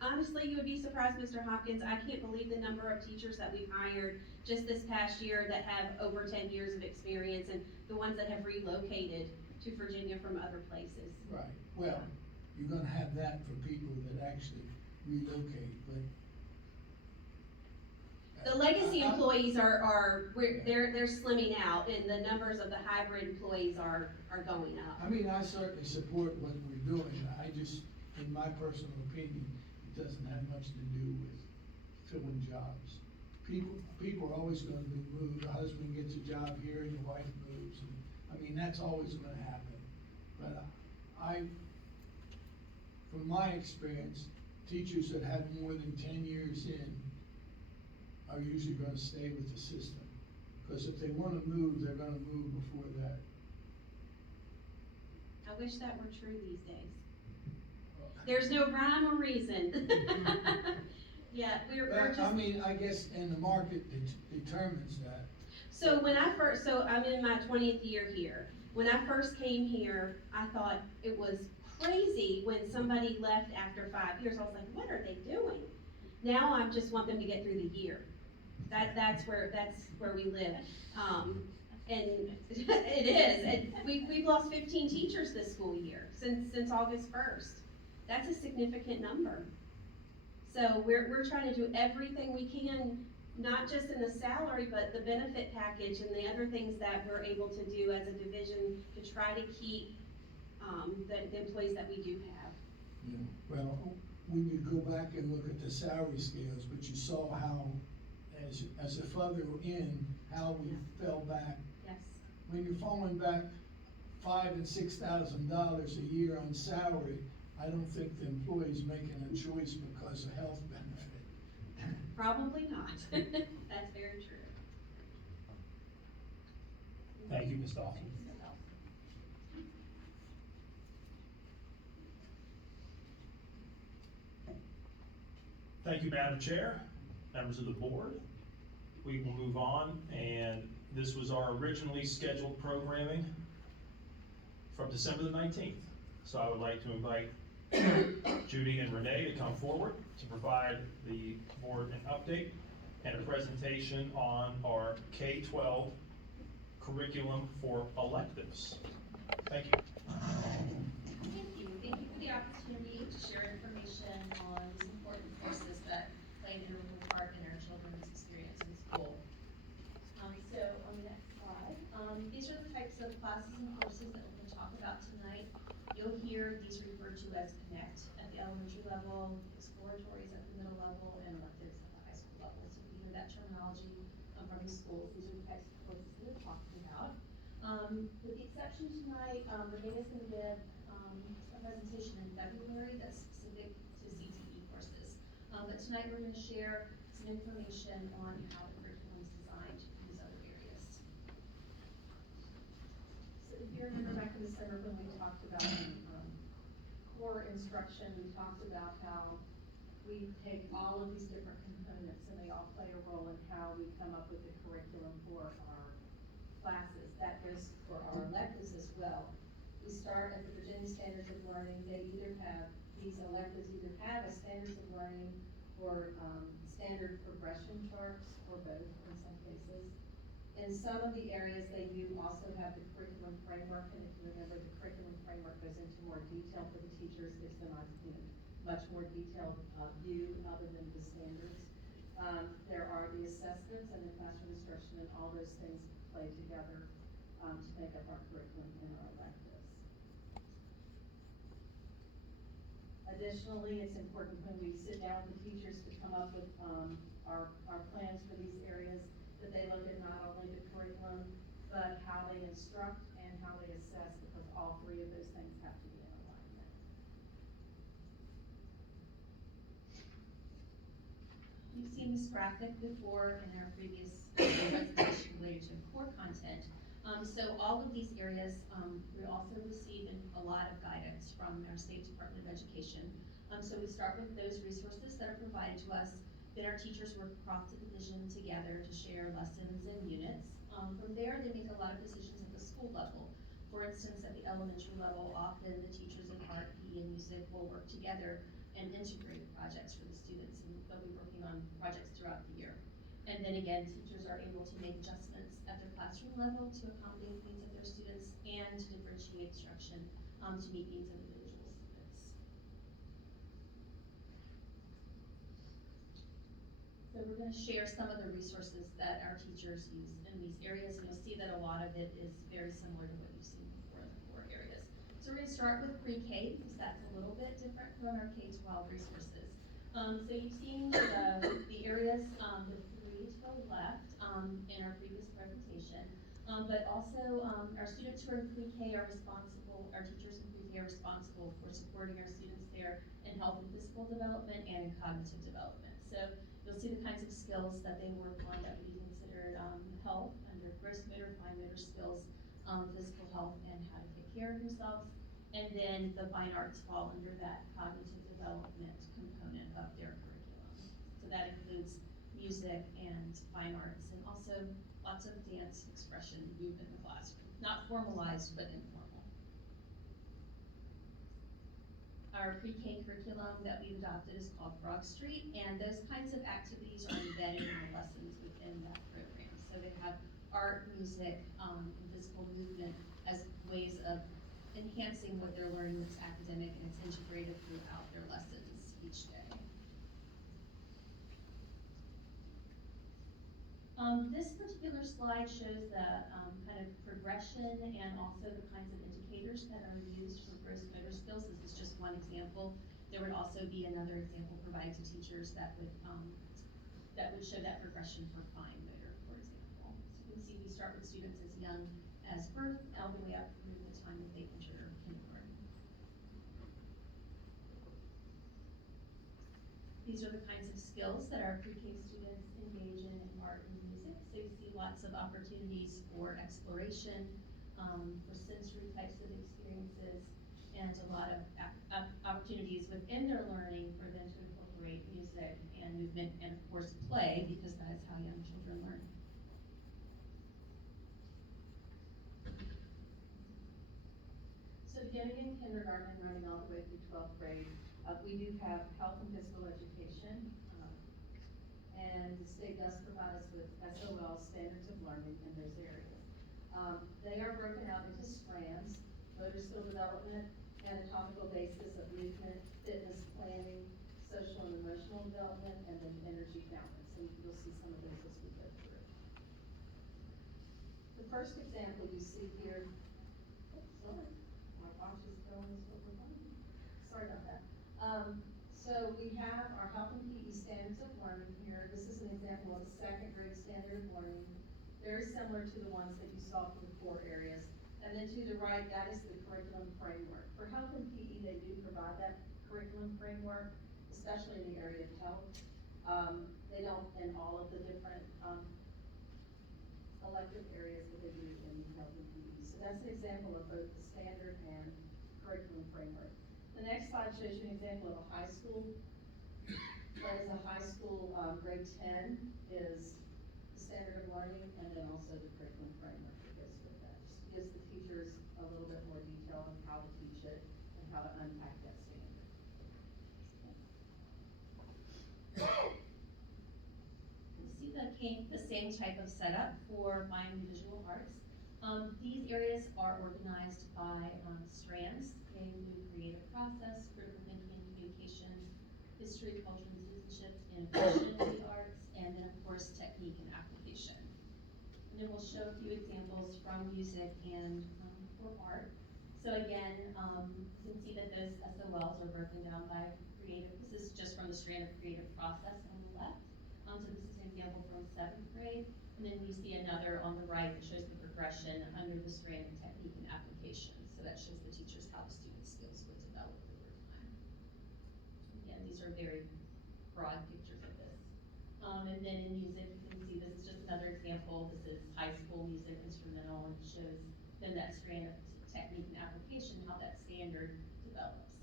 honestly, you would be surprised, Mr. Hopkins, I can't believe the number of teachers that we've hired just this past year that have over 10 years of experience, and the ones that have relocated to Virginia from other places. Right, well, you're gonna have that for people that actually relocate, but. The legacy employees they're slimming out, and the numbers of the hybrid employees are going up. I mean, I certainly support what we're doing, I just, in my personal opinion, it doesn't have much to do with filling jobs. People are always gonna be moved, the husband gets a job here and the wife moves, and, I mean, that's always gonna happen. But from my experience, teachers that have more than 10 years in are usually gonna stay with the system. Because if they wanna move, they're gonna move before that. I wish that were true these days. There's no rhyme or reason. Yeah, we're just. I mean, I guess, and the market determines that. So I'm in my 20th year here. When I first came here, I thought it was crazy when somebody left after 5 years. I was like, what are they doing? Now I just want them to get through the year. That's where we live. And it is, and we've lost 15 teachers this school year, since August 1st. That's a significant number. So we're trying to do everything we can, not just in the salary, but the benefit package and the other things that we're able to do as a division to try to keep, the employees that we do have. Yeah, well, we could go back and look at the salary scales, but you saw how, as a further in, how we fell back. Yes. When you're falling back $5,000 and $6,000 a year on salary, I don't think the employee's making a choice because of health benefit. Probably not. That's very true. Thank you, Ms. Dawson. Thank you, Madam Chair, members of the board. We will move on, and this was our originally scheduled programming from December the 19th. So I would like to invite Judy and Renee to come forward to provide the board an update and a presentation on our K-12 curriculum for electives. Thank you. Thank you for the opportunity to share information on these important courses that play an integral part in our children's experience in school. So on the next slide, these are the types of classes and courses that we're going to talk about tonight. You'll hear these referred to as Connect at the elementary level, exploratories at the middle level, and electives at the high school level. So if you hear that terminology from these schools, these are the types of courses that we're talking about. With the exception tonight, Renee is going to give a presentation in February that's specific to CTE courses. But tonight we're going to share some information on how the curriculum is designed in these other areas. So if you remember back in the summer when we talked about core instruction, we talked about how we take all of these different components and they all play a role in how we come up with the curriculum for our classes. That goes for our electives as well. We start at the Virginia Standards of Learning. These electives either have a standards of learning or standard progression charts, or both in some cases. In some of the areas, they do also have the curriculum framework, and if you remember, the curriculum framework goes into more detail for the teachers, gives them a much more detailed view other than the standards. There are the assessments and the classroom instruction, and all those things play together to make up our curriculum and our electives. Additionally, it's important when we sit down with the teachers to come up with our plans for these areas, that they look at not only the curriculum, but how they instruct and how they assess, because all three of those things have to be in alignment. You've seen this graphic before in our previous presentation related to core content. So all of these areas, we also receive a lot of guidance from our State Department of Education. So we start with those resources that are provided to us. Then our teachers work across the division together to share lessons and units. From there, they make a lot of decisions at the school level. For instance, at the elementary level, often the teachers in art, PE, and music will work together and integrated projects for the students, and they'll be working on projects throughout the year. And then again, teachers are able to make adjustments at their classroom level to accommodate the needs of their students and to differentiate instruction to meet needs of individual students. So we're going to share some of the resources that our teachers use in these areas, and you'll see that a lot of it is very similar to what you've seen before in the core areas. So we're going to start with pre-K, because that's a little bit different from our K-12 resources. So you've seen the areas, the three to the left in our previous presentation, but also our students who are in pre-K are responsible, our teachers in pre-K are responsible for supporting our students there in health and physical development and in cognitive development. So you'll see the kinds of skills that they work on that would be considered health under gross motor, fine motor skills, physical health, and how to take care of yourselves. And then the fine arts fall under that cognitive development component of their curriculum. So that includes music and fine arts, and also lots of dance, expression, movement in the classroom. Not formalized, but informal. Our pre-K curriculum that we've adopted is called Frog Street, and those kinds of activities are embedded in the lessons within that program. So they have art, music, and physical movement as ways of enhancing what they're learning that's academic, and it's integrated throughout their lessons each day. This particular slide shows the kind of progression and also the kinds of indicators that are used for gross motor skills. This is just one example. There would also be another example provided to teachers that would show that progression for fine motor, for example. So you can see we start with students as young as birth all the way up through the time that they enter kindergarten. These are the kinds of skills that our pre-K students engage in art and music. So you see lots of opportunities for exploration, for sensory types of experiences, and a lot of opportunities within their learning for them to incorporate music and movement, and of course play, because that is how young children learn. So beginning in kindergarten and running all the way through 12th grade, we do have health and physical education, and the state does provide us with SOL, standards of learning, in those areas. They are broken out into strands: motor skill development, anatomical basis of movement, fitness planning, social and emotional development, and then energy balance. And you'll see some of those as we go through. The first example you see here, sorry, my watch is going over time. Sorry about that. So we have our health and PE standards of learning here. This is an example of a second grade standard of learning, very similar to the ones that you saw for the core areas. And then to the right, that is the curriculum framework. For health and PE, they do provide that curriculum framework, especially in the area of health. They don't in all of the different elective areas that they do in health and PE. So that's an example of both the standard and curriculum framework. The next slide shows you an example of a high school. That is a high school, grade 10 is the standard of learning, and then also the curriculum framework that goes with that. Just gives the teachers a little bit more detail on how to teach it and how to unpack that standard. You see the same type of setup for fine and visual arts. These areas are organized by strands. They include creative process, critical thinking and communication, history, culture and citizenship, innovation in the arts, and then of course technique and application. And then we'll show a few examples from music and for art. So again, you can see that those SOLs are broken down by creative. This is just from the strand of creative process on the left. So this is an example from 7th grade. And then you see another on the right that shows the progression under the strand of technique and application. So that shows the teachers how the students' skills would develop over time. Again, these are very broad pictures of this. And then in music, you can see this is just another example. This is high school music instrumental, and shows then that strand of technique and application, how that standard develops.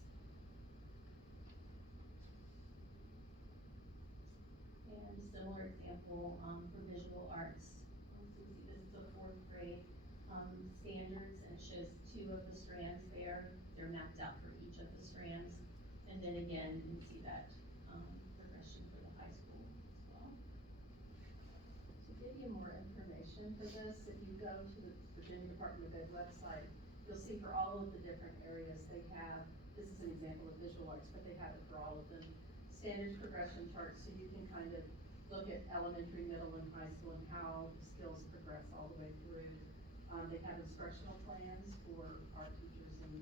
And a similar example for visual arts. So you see this is a 4th grade standards, and it shows 2 of the strands there. They're mapped out for each of the strands. And And then again, you can see that, progression for the high school as well. To give you more information for this, if you go to the Virginia Department of Ed website, you'll see for all of the different areas they have, this is an example of visual arts, but they have it for all of them, standards progression charts, so you can kind of look at elementary, middle, and high school and how the skills progress all the way through. They have instructional plans for our teachers and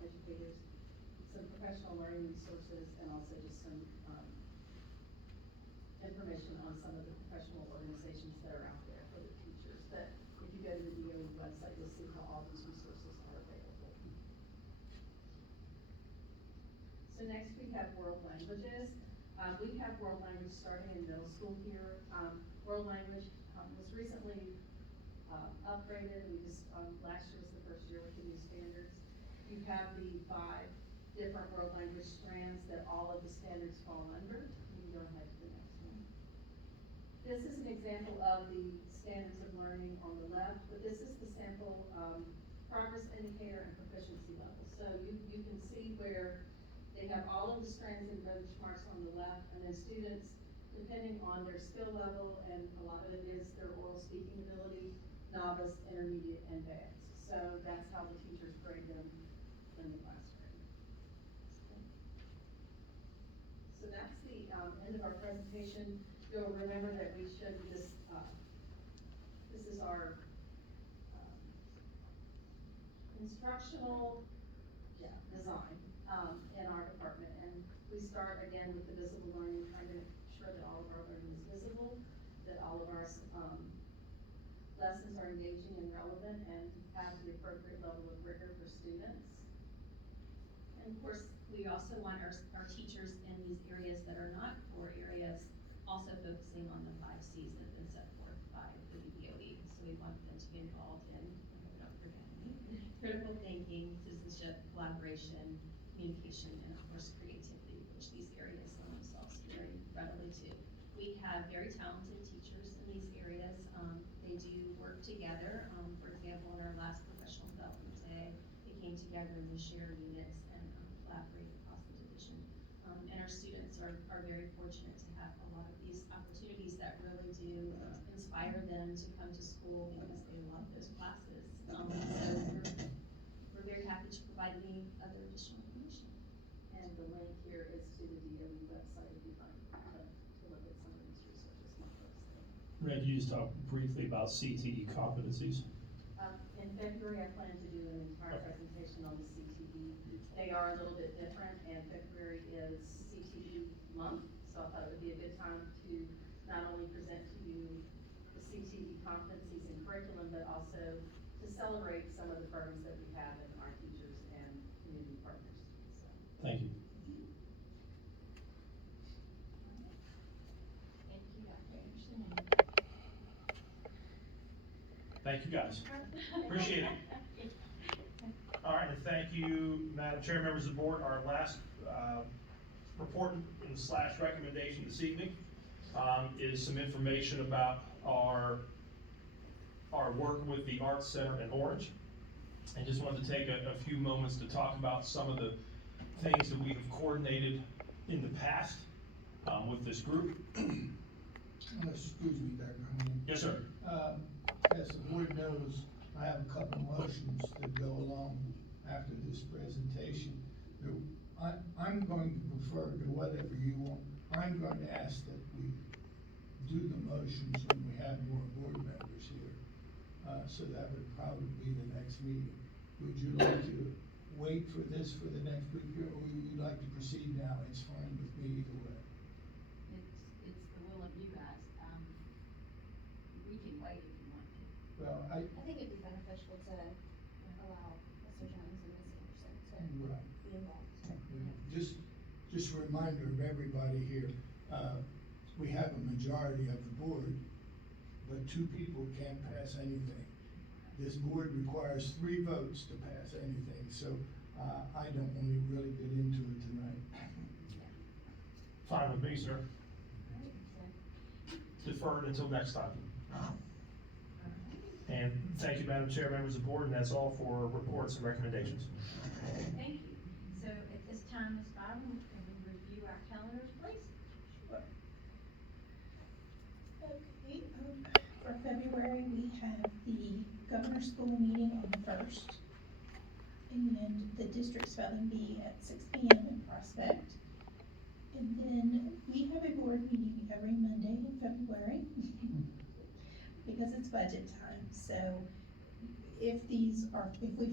educators, some professional learning resources, and also just some information on some of the professional organizations that are out there for the teachers. But if you go to the DOE website, you'll see how all these resources are available. So next we have world languages. We have world language starting in middle school here. World language was recently upgraded. We just, last year was the first year with the new standards. You have the 5 different world language strands that all of the standards fall under. You can go ahead to the next one. This is an example of the standards of learning on the left, but this is the sample progress indicator and proficiency level. So you can see where they have all of the strands and benchmarks on the left, and then students, depending on their skill level, and a lot of it is their oral speaking ability, novice, intermediate, and advanced. So that's how the teachers grade them in the classroom. So that's the end of our presentation. You'll remember that we showed you this, this is our instructional design in our department. And we start again with the visible learning, trying to make sure that all of our learning is visible, that all of our lessons are engaging and relevant and have the appropriate level of rigor for students. And of course, we also want our teachers in these areas that are not core areas also focusing on the 5 C's that have been set forth by the DOE. So we want them to be involved in, don't forget me, critical thinking, citizenship, collaboration, communication, and of course creativity, which these areas lend themselves very readily to. We have very talented teachers in these areas. They do work together. For example, in our last professional development day, they came together and they share units and collaborate across the division. And our students are very fortunate to have a lot of these opportunities that really do inspire them to come to school because they love those classes. So we're very happy to provide any other additional information. And the link here is to the DOE website if you'd like to look at some of these resources more closely. Red, you just talked briefly about CTE competencies. In February, I plan to do an entire presentation on the CTE. They are a little bit different, and February is CTE month, so I thought it would be a good time to not only present to you the CTE competencies and curriculum, but also to celebrate some of the programs that we have in our teachers and community partners. So. Thank you. Thank you, Dr. Anderson. Thank you, guys. Appreciate it. All right, and thank you, Madam Chair, members of the board. Our last report / recommendation this evening is some information about our work with the Arts Center in Orange. I just wanted to take a few moments to talk about some of the things that we have coordinated in the past with this group. Excuse me, Dr. Honey. Yes, sir. As the board knows, I have a couple of motions that go along after this presentation. I'm going to prefer to whatever you want. I'm going to ask that we do the motions when we have more board members here. So that would probably be the next meeting. Would you like to wait for this for the next week, or would you like to proceed now? It's fine with me either way. It's the will of you guys. We can wait if you want to. Well, I think it'd be beneficial to allow Mr. Jones and Ms. Anderson to right. be involved. Just a reminder of everybody here, we have a majority of the board, but 2 people can't pass anything. This board requires 3 votes to pass anything, so I don't want to really get into it tonight. Fine with me, sir. Deferred until next time. And thank you, Madam Chair, members of the board, and that's all for reports and recommendations. Thank you. So at this time, Ms. Bynum, can we review our calendars, please? Okay, for February, we have the governor's school meeting on the 1st, and the district spelling bee at 6 p.m. in Prospect. And then we have a board meeting every Monday in February, because it's budget time, so if we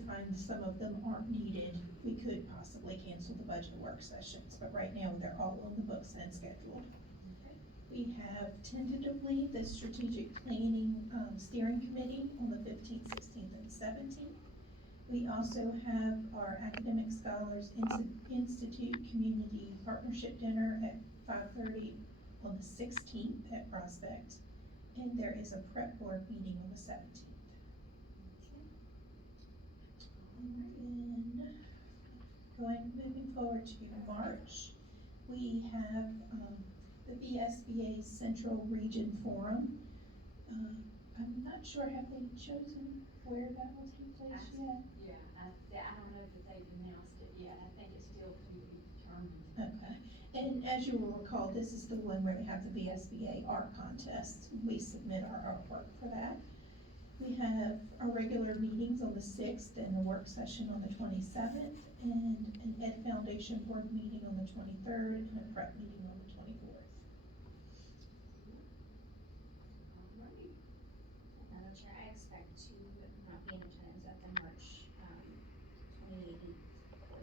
find some of them aren't needed, we could possibly cancel the budget work sessions, but right now, they're all on the books and scheduled. We have tentatively the strategic planning, steering committee on the 15th, 16th, and 17th. We also have our Academic Scholars Institute Community Partnership Dinner at 5:30 on the 16th at Prospect. And there is a prep board meeting on the 17th. And then, moving forward to March, we have, the VSBA Central Region Forum. I'm not sure, have they chosen where that will take place yet? Yeah, I don't know that they've announced it yet, I think it's still to be determined. Okay, and as you will recall, this is the one where they have the VSBA art contest. We submit our artwork for that. We have our regular meetings on the 6th and a work session on the 27th, and an Ed Foundation board meeting on the 23rd, and a prep meeting on the 24th. Alright. Madam Chair, I expect to not be in attendance at the March, 28th, or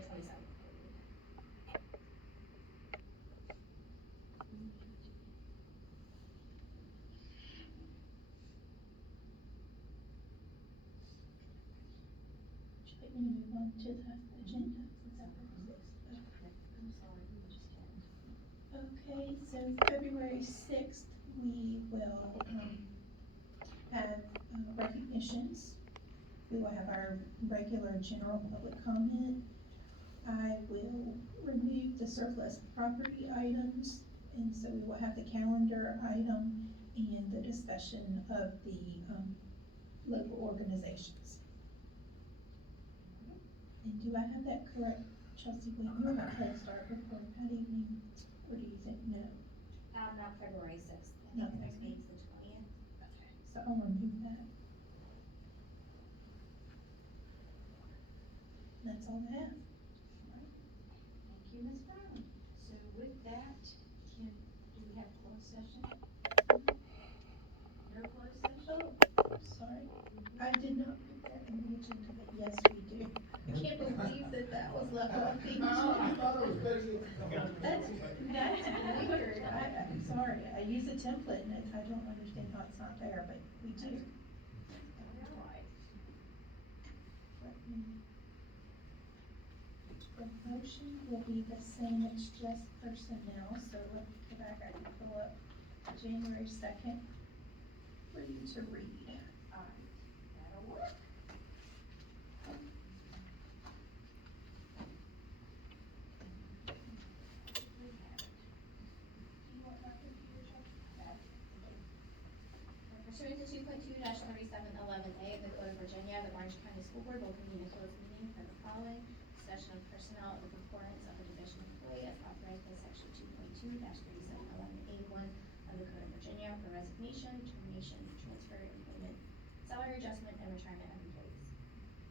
27th. Would you like me to move on to the agenda? Is that what it is? I'm sorry, we were just getting. Okay, so February 6th, we will, have recognitions. We will have our regular general public comment. I will remove the surplus property items, and so we will have the calendar item and the discussion of the, local organizations. And do I have that correct, Chelsea, when you're about to start report that evening, or do you think no? Not February 6th, I No. think the next meeting's the 20th. Okay, so I'll remove that. That's all I have. Thank you, Ms. Brown. So with that, do we have closed session? No closed session? Oh, sorry, I did not put that in the agenda, but yes, we do. I can't believe that was left off the agenda. I thought it was better. That's weird, I'm sorry, I use a template and I don't understand how it's not there, but we do. Alright. The motion will be the same, it's just personnel, so let me go back, I can pull up January 2nd for you to read. Alright, that'll work. We have it. Do you want that computer check? Pursuant to 2.2-3711A of the Code of Virginia, the Orange County School Board will convene a closed meeting for the following: discussion of personnel of the concurrence of a division employee as authorized by section 2.2-3711A1 of the Code of Virginia for resignation, termination, transfer, employment, salary adjustment, and retirement of employees.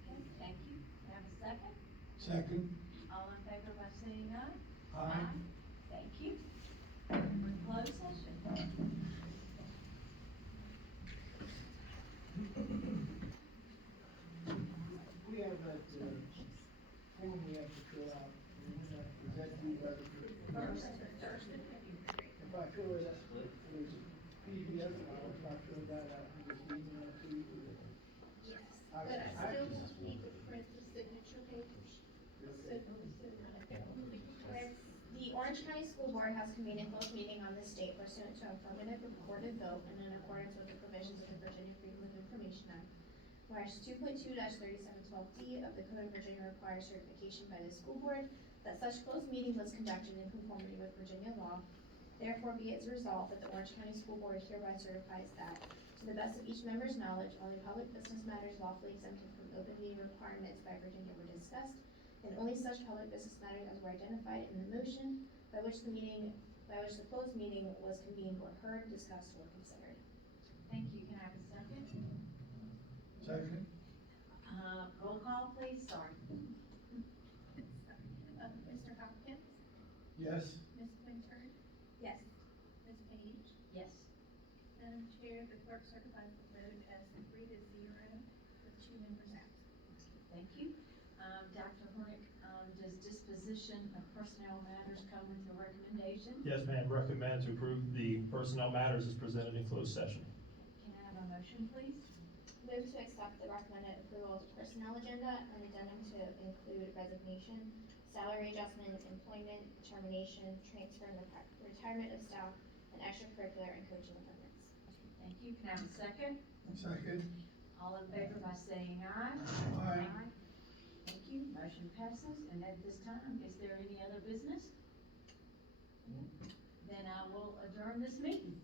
Okay, thank you. Have a second? Second. All in favor by saying aye? Aye. Thank you. We're in closed session. We have that, form we have to fill out, is that due by the? If I fill it out, there's a PDF file, if I fill that out, you just email it to you. Yes, I- but I I- still need to print the signature pages. The Orange County School Board has convened a closed meeting on this date pursuant to affirmative recorded vote and in accordance with the provisions of the Virginia Freedom of Information Act. Whereas 2.2-3712D of the Code of Virginia requires certification by the school board that such closed meeting was conducted in conformity with Virginia law. Therefore, be it resolved that the Orange County School Board hereby certifies that, to the best of each member's knowledge, only public business matters lawfully exempted from open meeting requirements by Virginia were discussed, and only such public business matters as were identified in the motion by which the closed meeting was convened were heard, discussed, or considered. Thank you. Can I have a second? Second. Roll call, please. Sorry. Mr. Hopkins, Yes. Ms. Quintard, Yes. Ms. Page. Yes. Madam Chair, the clerk certifies the vote as 3-0 with 2 members absent. Thank you. Dr. Hornick, does disposition of personnel matters come with your recommendation? Yes, ma'am, recommend to approve the personnel matters as presented in closed session. Can I have a motion, please? Move to accept the recommended approval of the personnel agenda and addendum to include resignation, salary adjustment, employment, termination, transfer, and retirement of staff, and extracurricular and coaching appointments. Thank you. Can I have a second? Second. All in favor by saying aye. Aye. Thank you. Motion passes. And at this time, is there any other business? Then I will adjourn this meeting.